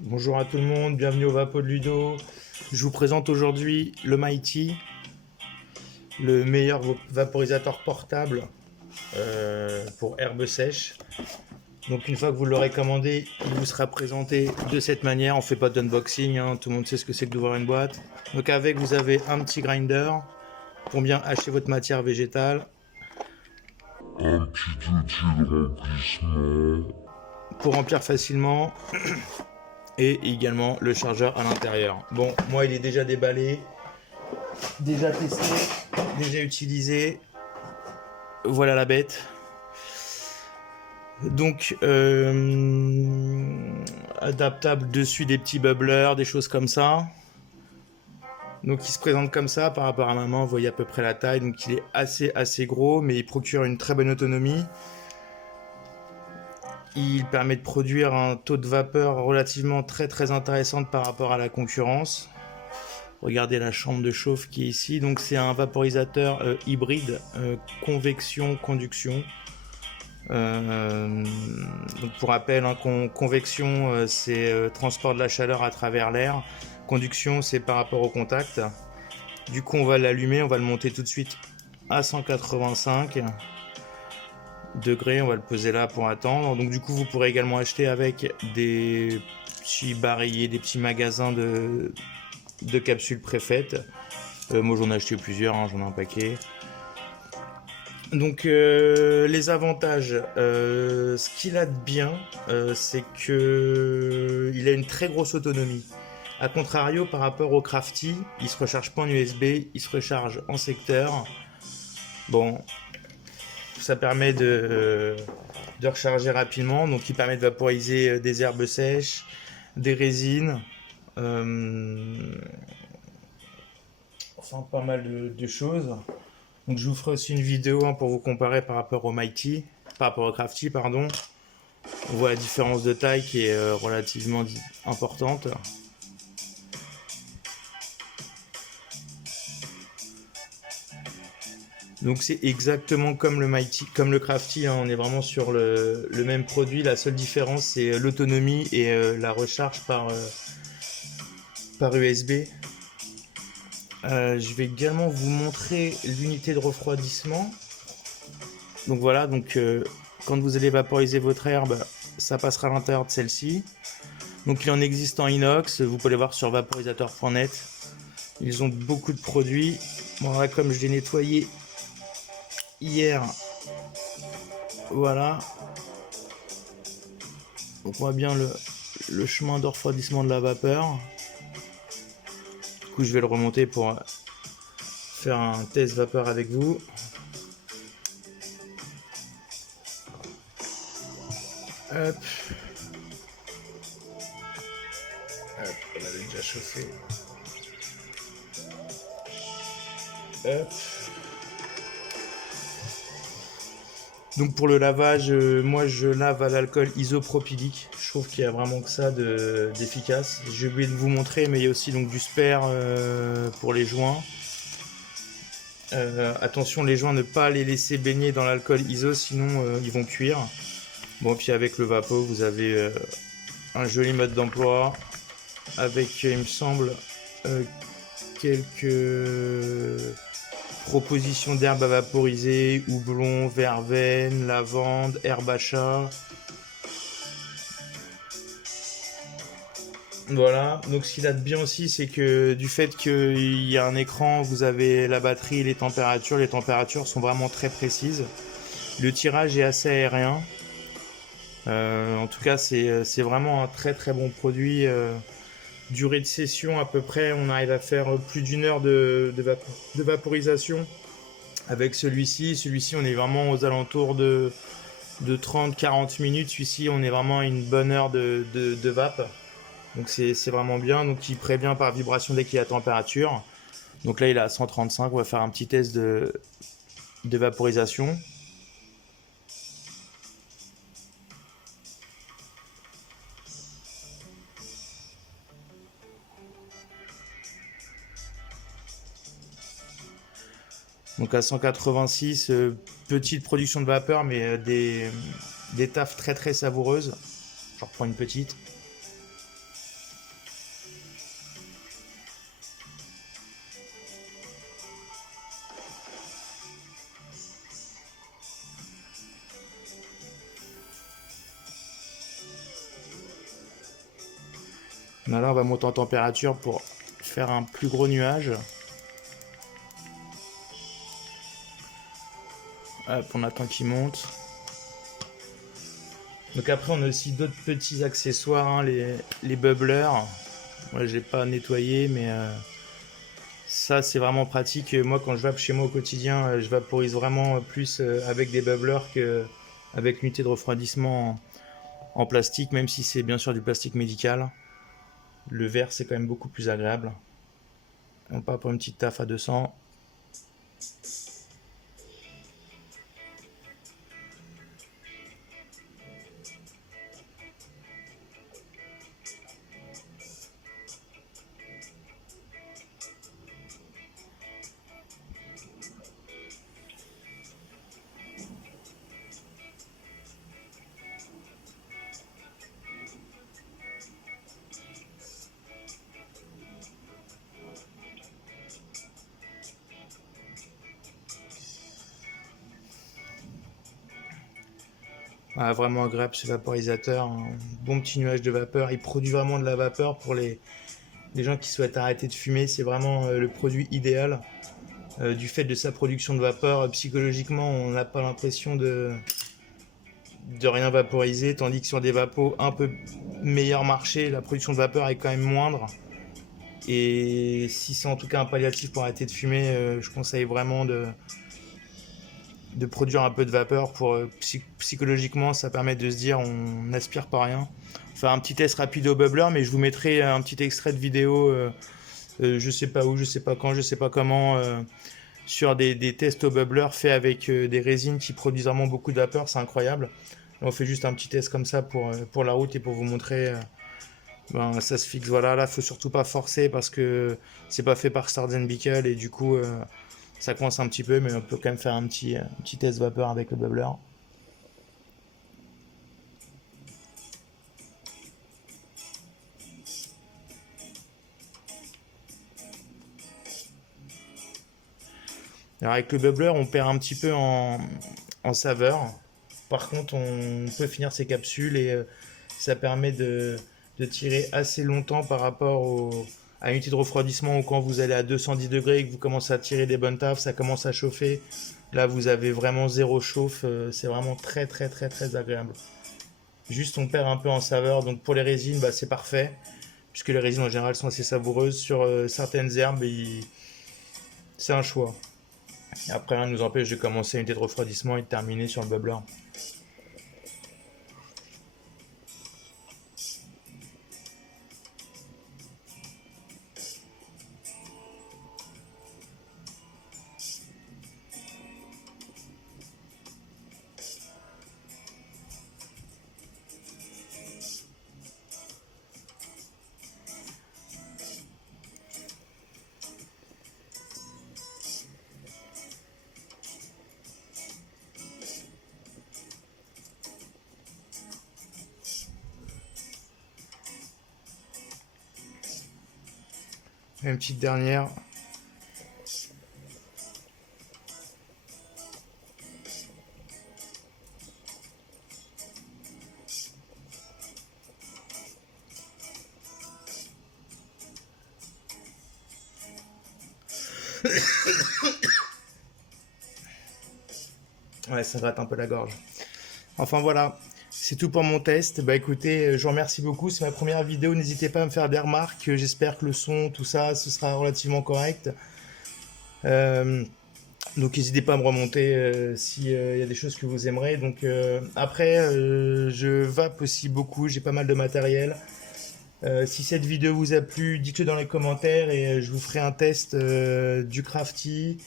Bonjour à tout le monde, bienvenue au Vapo de Ludo. Je vous présente aujourd'hui le Mighty, le meilleur vaporisateur portable pour herbes sèches. Donc une fois que vous l'aurez commandé, il vous sera présenté de cette manière. On fait pas d'unboxing, hein, tout le monde sait ce que c'est que d'ouvrir une boîte. Donc avec, vous avez un petit grinder pour bien hacher votre matière végétale. Un petit outil de remplissement. Pour remplir facilement. Et également le chargeur à l'intérieur. Bon, moi il est déjà déballé, déjà testé, déjà utilisé. Voilà la bête. Donc adaptable dessus des petits bubblers, des choses comme ça. Donc il se présente comme ça par rapport à ma main, vous voyez à peu près la taille. Donc il est assez gros, mais il procure une très bonne autonomie. Il permet de produire un taux de vapeur relativement très intéressant par rapport à la concurrence. Regardez la chambre de chauffe qui est ici. Donc c'est un vaporisateur hybride convection-conduction. Donc pour rappel, hein, convection c'est transport de la chaleur à travers l'air. Conduction c'est par rapport au contact. Du coup on va l'allumer, on va le monter tout de suite à 185 degrés, on va le poser là pour attendre. Donc du coup vous pourrez également acheter avec des petits barillet, des petits magasins de capsules préfaites. Moi j'en ai acheté plusieurs, hein, j'en ai un paquet. Donc les avantages, ce qu'il a de bien, c'est que il a une très grosse autonomie. A contrario, par rapport au Crafty, il se recharge pas en USB, il se recharge en secteur. Bon, ça permet de recharger rapidement, donc il permet de vaporiser des herbes sèches, des résines, enfin pas mal de choses. Donc je vous ferai aussi une vidéo, hein, pour vous comparer par rapport au Mighty, par rapport au Crafty, pardon. On voit la différence de taille qui est relativement importante. Donc c'est exactement comme le Mighty, comme le Crafty, hein, on est vraiment sur le même produit. La seule différence c'est l'autonomie et la recharge par USB. Je vais également vous montrer l'unité de refroidissement. Donc voilà, donc quand vous allez vaporiser votre herbe, ça passera à l'intérieur de celle-ci. Donc il en existe en inox, vous pouvez les voir sur vaporisateur.net. Ils ont beaucoup de produits. Bon là, comme je l'ai nettoyé hier, voilà. Donc on voit bien le chemin de refroidissement de la vapeur. Du coup je vais le remonter pour faire un test vapeur avec vous. Hop. Hop, on avait déjà chauffé. Hop. Donc pour le lavage, moi je lave à l'alcool isopropylique. Je trouve qu'il y a vraiment que ça d'efficace. J'ai oublié de vous montrer, mais il y a aussi donc du spare pour les joints. Attention les joints, ne pas les laisser baigner dans l'alcool iso, sinon ils vont cuire. Bon, puis avec le Vapo, vous avez un joli mode d'emploi avec, il me semble, quelques propositions d'herbes à vaporiser, houblon, verveine, lavande, herbe à chat. Voilà, donc ce qu'il a de bien aussi, c'est que du fait qu'il y a un écran, vous avez la batterie et les températures sont vraiment très précises. Le tirage est assez aérien. En tout cas, c'est vraiment un très bon produit. Durée de session à peu près, on arrive à faire plus d'une heure de vaporisation avec celui-ci. Celui-ci, on est vraiment aux alentours de 30-40 minutes. Celui-ci, on est vraiment à une bonne heure de vape. Donc c'est vraiment bien. Donc il prévient par vibration dès qu'il y a température. Donc là, il est à 135. On va faire un petit test de vaporisation. Donc à 186, petite production de vapeur, mais des taffes très savoureuses. Je reprends une petite. Là, on va monter en température pour faire un plus gros nuage. Hop, on attend qu'il monte. Donc après, on a aussi d'autres petits accessoires, hein, les bubblers. Moi, je l'ai pas nettoyé, mais ça, c'est vraiment pratique. Moi, quand je vape chez moi au quotidien, je vaporise vraiment plus avec des bubblers qu'avec l'unité de refroidissement en plastique, même si c'est bien sûr du plastique médical. Le verre, c'est quand même beaucoup plus agréable. On part pour une petite taf à 200. Ah, vraiment agréable ce vaporisateur, un bon petit nuage de vapeur. Il produit vraiment de la vapeur pour les gens qui souhaitent arrêter de fumer. C'est vraiment le produit idéal. Du fait de sa production de vapeur, psychologiquement, on n'a pas l'impression de rien vaporiser, tandis que sur des vapos un peu meilleur marché, la production de vapeur est quand même moindre. Et si c'est en tout cas un palliatif pour arrêter de fumer, je conseille vraiment de produire un peu de vapeur pour psychologiquement ça permet de se dire on n'aspire pas rien. Faire un petit test rapide au bubbler, mais je vous mettrai un petit extrait de vidéo, je sais pas où, je sais pas quand, je sais pas comment, sur des tests au bubbler faits avec des résines qui produisent vraiment beaucoup de vapeur, c'est incroyable. On fait juste un petit test comme ça pour la route et pour vous montrer. Ça se fixe, voilà, là faut surtout pas forcer parce que c'est pas fait par Stars & Bickel et du coup ça coince un petit peu, mais on peut quand même faire un petit test vapeur avec le bubbler. Alors avec le bubbler, on perd un petit peu en saveur. Par contre, on peut finir ses capsules et ça permet de tirer assez longtemps par rapport à une unité de refroidissement où quand vous allez à 210 degrés et que vous commencez à tirer des bonnes taffes, ça commence à chauffer. Là, vous avez vraiment zéro chauffe. C'est vraiment très très très très agréable. Juste, on perd un peu en saveur. Donc pour les résines, c'est parfait. Puisque les résines en général sont assez savoureuses. Sur certaines herbes, c'est un choix. Et après, rien ne nous empêche de commencer une unité de refroidissement et de terminer sur le bubbler. Une petite dernière. Ouais, ça gratte un peu la gorge. Enfin voilà, c'est tout pour mon test. Écoutez, je vous remercie beaucoup. C'est ma première vidéo. N'hésitez pas à me faire des remarques. J'espère que le son, tout ça, ce sera relativement correct. Donc n'hésitez pas à me remonter s'il y a des choses que vous aimerez. Donc après, je vape aussi beaucoup. J'ai pas mal de matériel. Si cette vidéo vous a plu, dites-le dans les commentaires et je vous ferai un test du Crafty.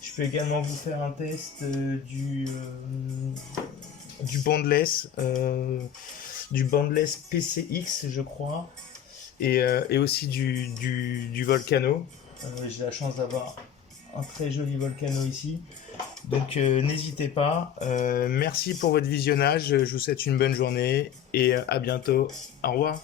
Je peux également vous faire un test du bandless PCX, je crois, et aussi du Volcano. J'ai la chance d'avoir un très joli Volcano ici. Donc n'hésitez pas. Merci pour votre visionnage. Je vous souhaite une bonne journée et à bientôt. Au revoir.